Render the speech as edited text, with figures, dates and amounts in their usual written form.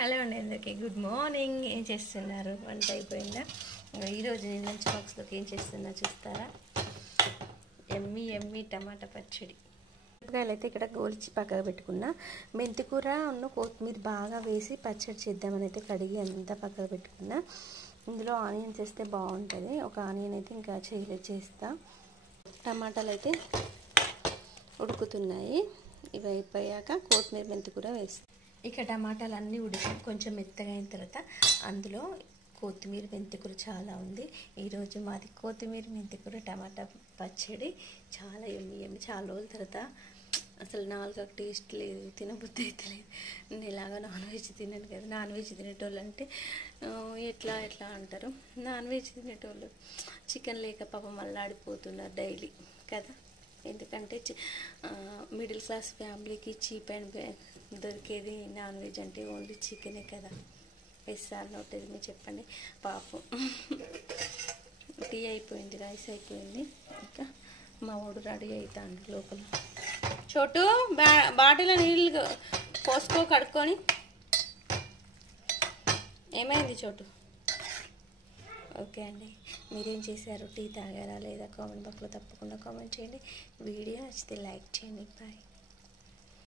Hello అండి, అందరికీ good morning. ఏం చేస్తున్నారు? వంట అయిపోయిందా? ఈరోజు నేను లంచ్ బాక్స్లోకి ఏం చేస్తున్నా చూస్తారా? ఎమ్మి ఎమ్మి టమాటా పచ్చడి. మిరపకాయలు అయితే ఇక్కడ గోల్చి పక్కగా పెట్టుకున్నా. మెంతికూర కొత్తిమీర బాగా వేసి పచ్చడి చేద్దామని అయితే కడిగి అంతా పక్కగా పెట్టుకున్నా. ఇందులో ఆనియన్స్ వేస్తే బాగుంటుంది. ఒక ఆనియన్ అయితే ఇంకా చేస్తా. టమాటాలు అయితే ఉడుకుతున్నాయి. ఇవి అయిపోయాక కొత్తిమీర మెంతికూర వేస్తాం. ఇక టమాటాలు అన్నీ ఉడికి కొంచెం మెత్తగా అయిన తర్వాత అందులో కొత్తిమీర మెంతికూర చాలా ఉంది. ఈరోజు మాది కొత్తిమీర మెంతికూర టమాటా పచ్చడి. చాలా ఎమ్మి చాలా రోజుల తర్వాత. అసలు నాలుగు టేస్ట్ లేదు, తినబుద్ధి అయితే లేదు. నేను ఇలాగా నాన్ వెజ్ తిన్నాను కదా. నాన్ వెజ్ తినేటోళ్ళు అంటే ఎట్లా అంటారు. నాన్ వెజ్ తినేటోళ్ళు చికెన్ లేక పాపం మళ్ళాడిపోతున్నారు డైలీ కదా. ఎందుకంటే మిడిల్ క్లాస్ ఫ్యామిలీకి చీప్ అండ్ దొరికేది నాన్ వెజ్ అంటే ఓన్లీ చికెనే కదా. ఎస్ఆర్ నోటేది మీరు చెప్పండి. పాపం టీ అయిపోయింది, రైస్ అయిపోయింది. ఇంకా మా వాడు రెడీ అవుతాడు లోపల. చోటు బాటిలో నీళ్ళు పోసుకో కడుక్కొని. ఏమైంది చోటు? ఓకే అండి, మీరేం చేశారు? టీ తాగారా లేదా? కామెంట్ బాక్స్లో తప్పకుండా కామెంట్ చేయండి. వీడియో నచ్చితే లైక్ చేయండి. బాయ్.